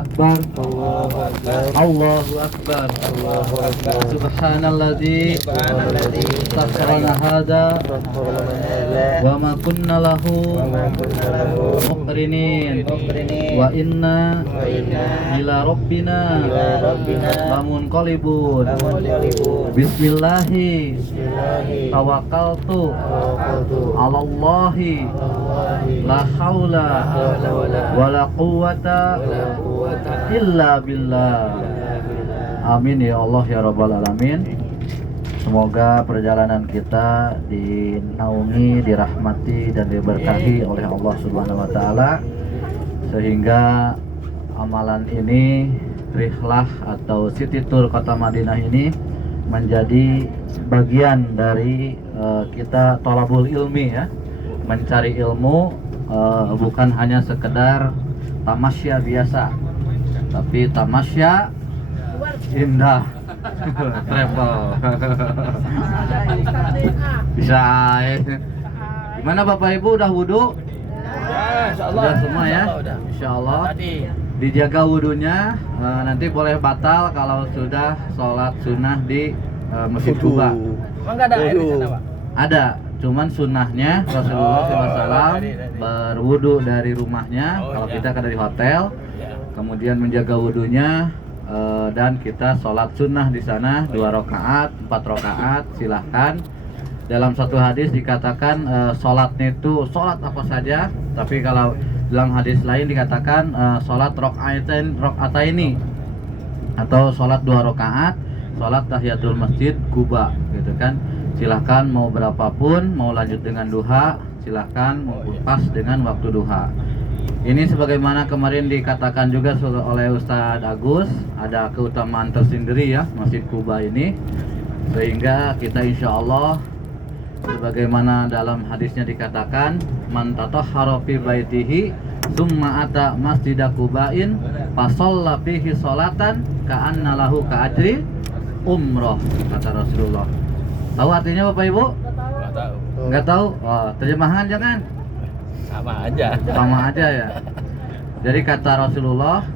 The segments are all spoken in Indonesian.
akbar. Allahu akbar. Allahu akbar. Allahu akbar. Subhanalladzi sakharana hada wa ma kunna lahu muqrinin wa inna ila rabbina lamunqalibun. Bismillahi tawakkaltu 'alallahi la haula wala quwwata illa billah. Amin ya Allah ya rabbal alamin. Semoga perjalanan kita dinaungi, dirahmati dan diberkahi oleh Allah Subhanahu wa taala, sehingga amalan ini, rihlah atau city tour kota Madinah ini menjadi bagian dari kita thalabul ilmi ya, mencari ilmu, bukan hanya sekedar tamasya biasa, tapi tamasya indah travel. Bisa. Gimana Bapak Ibu, udah wudhu? Ya, insyaallah. Sudah semua ya? Insyaallah. Dijaga wudhunya, nanti boleh batal kalau sudah sholat sunnah di Masjid Kuba. Emang nggak ada air di sana, Pak? Ada, cuman sunnahnya Rasulullah SAW berwudhu dari rumahnya, kalau kita kan dari hotel, kemudian menjaga wudhunya, dan kita sholat sunnah di sana 2 rakaat, 4 rakaat, silahkan. Dalam satu hadis dikatakan sholatnya itu sholat apa saja, tapi kalau dalam hadis lain dikatakan sholat rakaataini atau sholat 2 rakaat, sholat tahiyatul masjid Kuba, gitu kan. Silahkan mau berapapun, mau lanjut dengan duha, silahkan, mau pas dengan waktu duha. Ini sebagaimana kemarin dikatakan juga oleh Ustadz Agus, ada keutamaan tersendiri ya Masjid Kuba ini, sehingga kita insya Allah sebagaimana dalam hadisnya dikatakan, man tatahhara fi baitihi summa ata masjida Kubain fasalla fihi sholatan ka'anna lahu ka'ajri umroh, kata Rasulullah. Tahu artinya Bapak Ibu? Nggak tahu. Nggak tahu? Oh, terjemahan jangan. Sama aja ya. Jadi kata Rasulullah,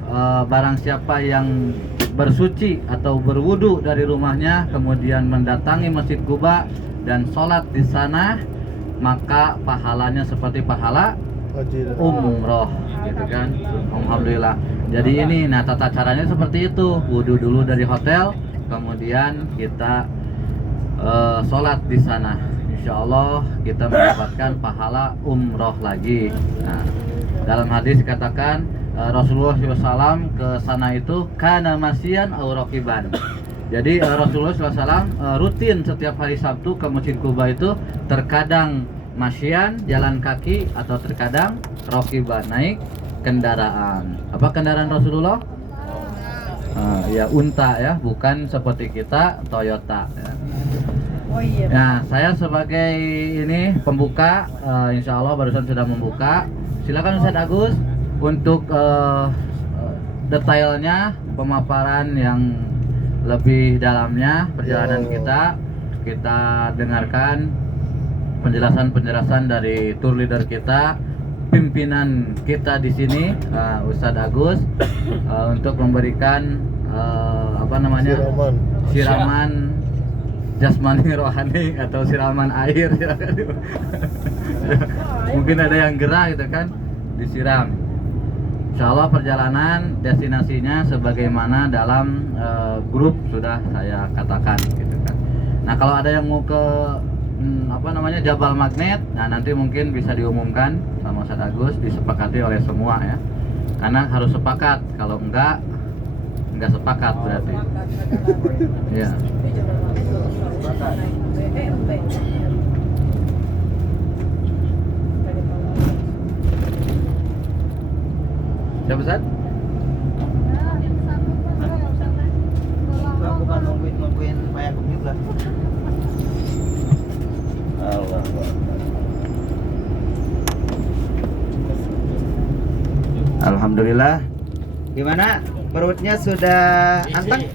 barang siapa yang bersuci atau berwudu dari rumahnya kemudian mendatangi Masjid Kuba dan sholat di sana, maka pahalanya seperti pahala umroh, gitu kan. Alhamdulillah. Jadi ini, nah tata caranya seperti itu, wudu dulu dari hotel, kemudian kita sholat di sana. Insya Allah kita mendapatkan pahala umroh lagi. Nah, dalam hadis katakan Rasulullah SAW ke sana itu kana masyian aw raqiban. Jadi Rasulullah SAW rutin setiap hari Sabtu ke Masjid Kuba itu, terkadang masyian jalan kaki atau terkadang raqiban naik kendaraan. Apa kendaraan Rasulullah? Ya unta ya, bukan seperti kita Toyota ya. Oh iya. Nah, saya sebagai ini pembuka, insya Allah barusan sudah membuka. Silakan Ustadz Agus untuk detailnya, pemaparan yang lebih dalamnya perjalanan kita dengarkan penjelasan dari tour leader kita, pimpinan kita di sini, Ustadz Agus, untuk memberikan siraman jasmani rohani atau siraman air. Mungkin ada yang gerah gitu kan, disiram. Insya Allah perjalanan destinasinya sebagaimana dalam grup sudah saya katakan gitu kan. Nah kalau ada yang mau ke Jabal Magnet, nah nanti mungkin bisa diumumkan sama Ustadz Agus, disepakati oleh semua ya. Karena harus sepakat, kalau enggak sepakat berarti. Ya. Siapa Ustaz? Aku kan nungguin Pak Yakub juga. Allah. Alhamdulillah. Gimana? Perutnya sudah anteng?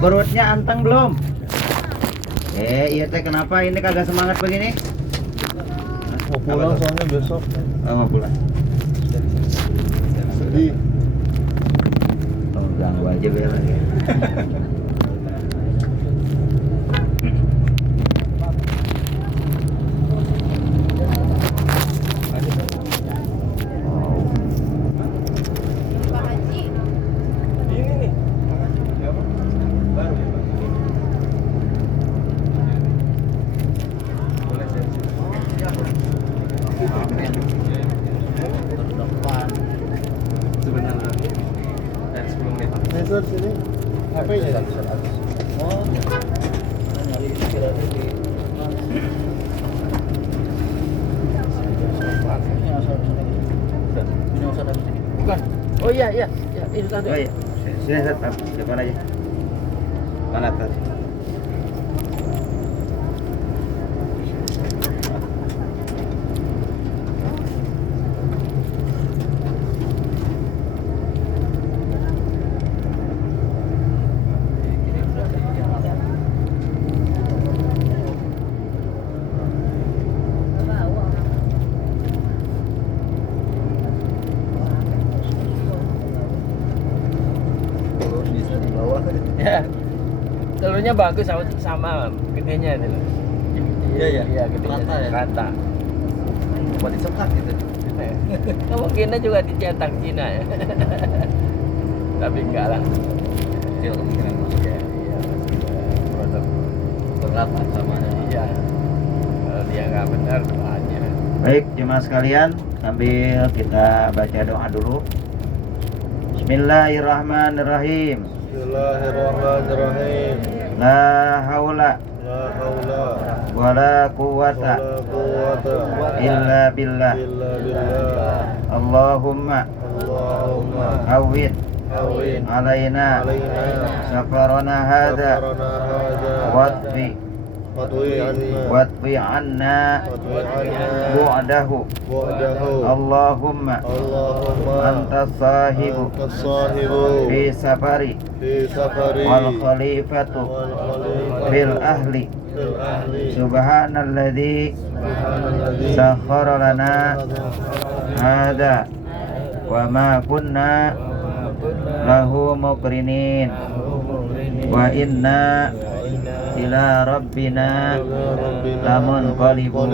Perutnya anteng belum? Iya teh, kenapa ini kagak semangat begini? Mau pulang soalnya besok. Oh, mau pulang. Jadi ganggu aja be lagi. Sensor sini. Apa ini? Oh. Bukan. Oh iya iya, ya, itu tadi. Oh iya, sini set, depan aja. Mana tadi? Ya. Telurnya bagus sama gedenya itu. Iya, iya. Iya, gedenya. Rata ya? Rata. Buat dicetak gitu. Kemungkinan juga dicetak Cina ya. Tapi enggak lah. Kecil kemungkinan masuk. Iya, iya. Produk Berat sama. iya. Kalau dia nggak benar aja. Baik, jemaah sekalian, sambil kita baca doa dulu. Bismillahirrahmanirrahim. Bismillahirrahmanirrahim. La haula La haula wala quwata wala quwwata illa billah. illa billah. Allahumma Allahumma awwid awin alaina alaina safarana hadha safarana hadha watfi watwi anna watfi anna watwi anna bu'dahu. bu'dahu. Allahumma Allahumma anta sahibu anta sahibu fi safari fi safari wal khalifatu wal khalifatu fil ahli. fil ahli. Subhanalladzi Subhanalladzi sakhkhara lana hadha wa ma kunna lahu muqrinin wa inna ila rabbina lamunqalibun.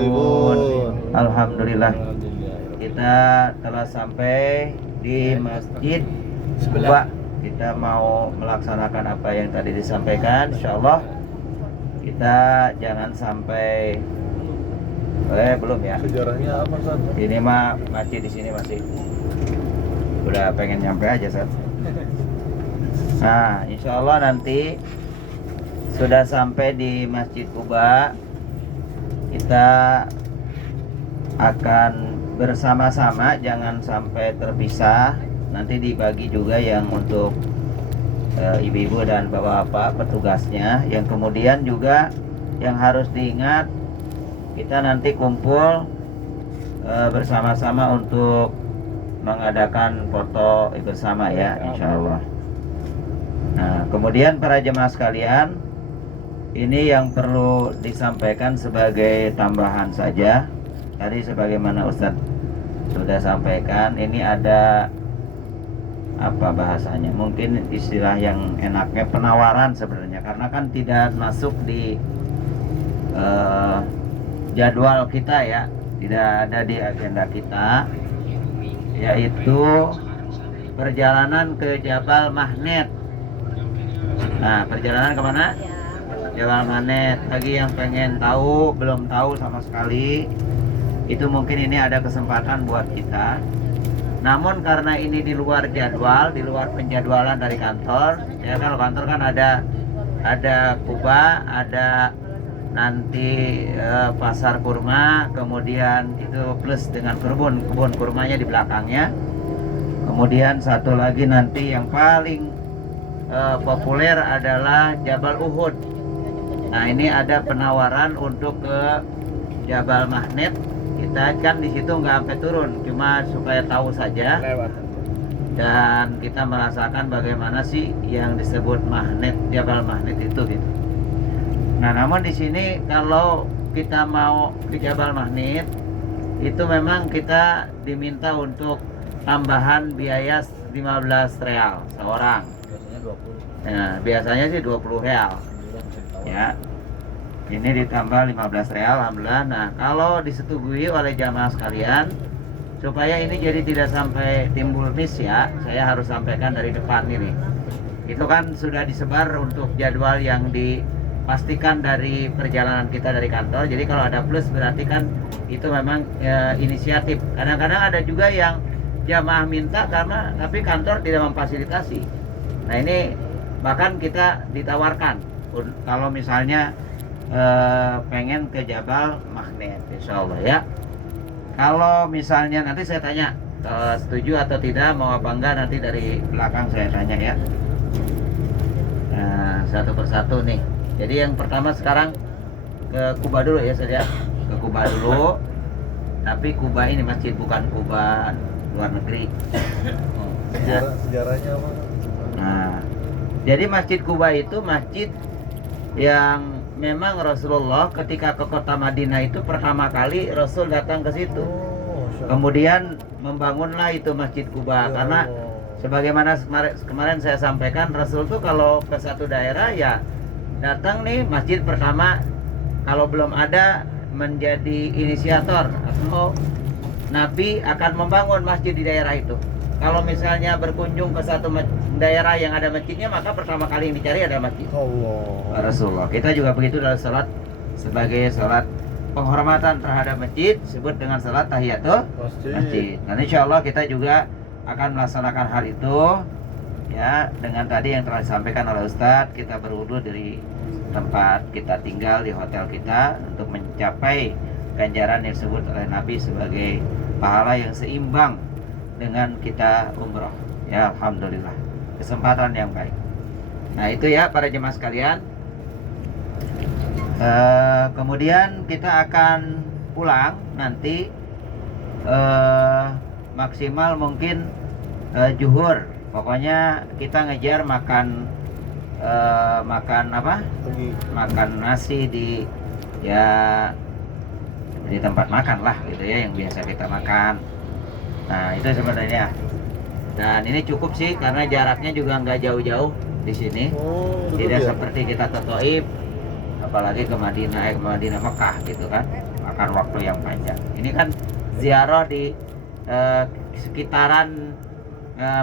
Alhamdulillah, kita telah sampai di Masjid Quba. Kita mau melaksanakan apa yang tadi disampaikan. Insyaallah kita jangan sampai belum ya. Sejarahnya apa, San? Ini mah masih di sini masih udah pengen nyampe aja, Sat. Nah, insya Allah nanti sudah sampai di Masjid Quba, kita akan bersama-sama, jangan sampai terpisah. Nanti dibagi juga yang untuk ibu-ibu dan bapak-bapak petugasnya. Yang kemudian juga yang harus diingat, kita nanti kumpul bersama-sama untuk mengadakan foto bersama ya, insya Allah. Nah, kemudian para jemaah sekalian, ini yang perlu disampaikan sebagai tambahan saja. Tadi sebagaimana Ustadz sudah sampaikan, ini ada apa bahasanya? Mungkin istilah yang enaknya penawaran sebenarnya, karena kan tidak masuk di jadwal kita ya, tidak ada di agenda kita, yaitu perjalanan ke Jabal Mahnet. Nah, perjalanan kemana? Jabal Mahnet. Bagi yang pengen tahu, belum tahu sama sekali, itu mungkin ini ada kesempatan buat kita. Namun karena ini di luar jadwal, di luar penjadwalan dari kantor, ya kalau kantor kan ada Quba, ada nanti pasar kurma, kemudian itu plus dengan kebun kurmanya di belakangnya. Kemudian satu lagi nanti yang paling populer adalah Jabal Uhud. Nah, ini ada penawaran untuk ke Jabal Mahnet. Kita kan di situ nggak sampai turun, cuma supaya tahu saja. Dan kita merasakan bagaimana sih yang disebut magnet, Jabal Mahnet itu gitu. Nah, namun di sini kalau kita mau ke Jabal Mahnet, itu memang kita diminta untuk tambahan biaya 15 real seorang. Biasanya 20. Nah, biasanya sih 20 real. Ya. Ini ditambah 15 real, alhamdulillah. Nah, kalau disetujui oleh jamaah sekalian, supaya ini jadi tidak sampai timbul miss ya, saya harus sampaikan dari depan ini. Itu kan sudah disebar untuk jadwal yang dipastikan dari perjalanan kita dari kantor. Jadi kalau ada plus berarti kan itu memang inisiatif. Kadang-kadang ada juga yang jamaah minta karena tapi kantor tidak memfasilitasi. Nah, ini bahkan kita ditawarkan kalau misalnya pengen ke Jabal Mahnet, insya Allah ya. Kalau misalnya nanti saya tanya setuju atau tidak, mau apa enggak, nanti dari belakang saya tanya ya. Nah, satu persatu nih. Jadi yang pertama sekarang ke Kuba dulu ya saja. Ke Kuba dulu. Tapi Kuba ini masjid, bukan Kuba luar negeri. Ya. Sejarahnya apa? Nah, jadi Masjid Kuba itu masjid yang memang Rasulullah ketika ke kota Madinah itu pertama kali Rasul datang ke situ. Oh, Masya Allah. Kemudian membangunlah itu Masjid Kuba Ya karena Allah. sebagaimana kemarin saya sampaikan, Rasul tuh kalau ke satu daerah ya datang nih masjid pertama, kalau belum ada menjadi inisiator atau Nabi akan membangun masjid di daerah itu. Kalau misalnya berkunjung ke satu daerah yang ada masjidnya, maka pertama kali yang dicari adalah masjid Allah. Rasulullah. Kita juga begitu dalam salat, sebagai salat penghormatan terhadap masjid disebut dengan salat tahiyatul masjid. Dan insya Allah kita juga akan melaksanakan hal itu ya, dengan tadi yang telah disampaikan oleh Ustadz. Kita berwudu dari tempat kita tinggal di hotel kita untuk mencapai ganjaran yang disebut oleh Nabi sebagai pahala yang seimbang dengan kita umroh ya, alhamdulillah, kesempatan yang baik. Nah itu ya para jemaah sekalian. Kemudian kita akan pulang nanti maksimal mungkin zuhur. Pokoknya kita ngejar makan apa? Pergi. Makan nasi di tempat makan lah gitu ya, yang biasa kita makan. Nah itu sebenarnya. Dan ini cukup sih karena jaraknya juga nggak jauh-jauh di sini. Oh, Tidak ya? seperti kita ke Thaif, apalagi ke Madinah Mekah gitu kan, makan waktu yang panjang. Ini kan ziarah di sekitaran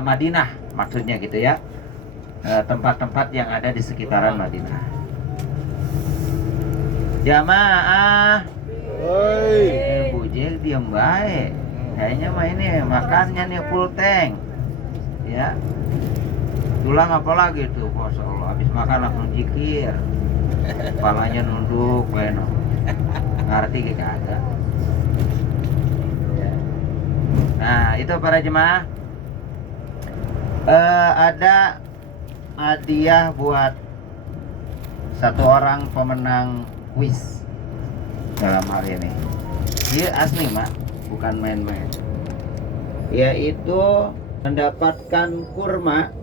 Madinah maksudnya gitu ya, tempat-tempat yang ada di sekitaran Madinah. Jamaah, Hei. bujek diam baik. Kayaknya mah ini makannya nih full tank. Ya. Tulang apa lagi tuh, Masya Allah. Habis makan langsung zikir. Kepalanya nunduk, bueno. Ngerti gak ada. Ya. Nah, itu para jemaah. Ada hadiah buat satu orang pemenang kuis dalam hal ini. Dia asli, Mak, bukan main-main. Yaitu mendapatkan kurma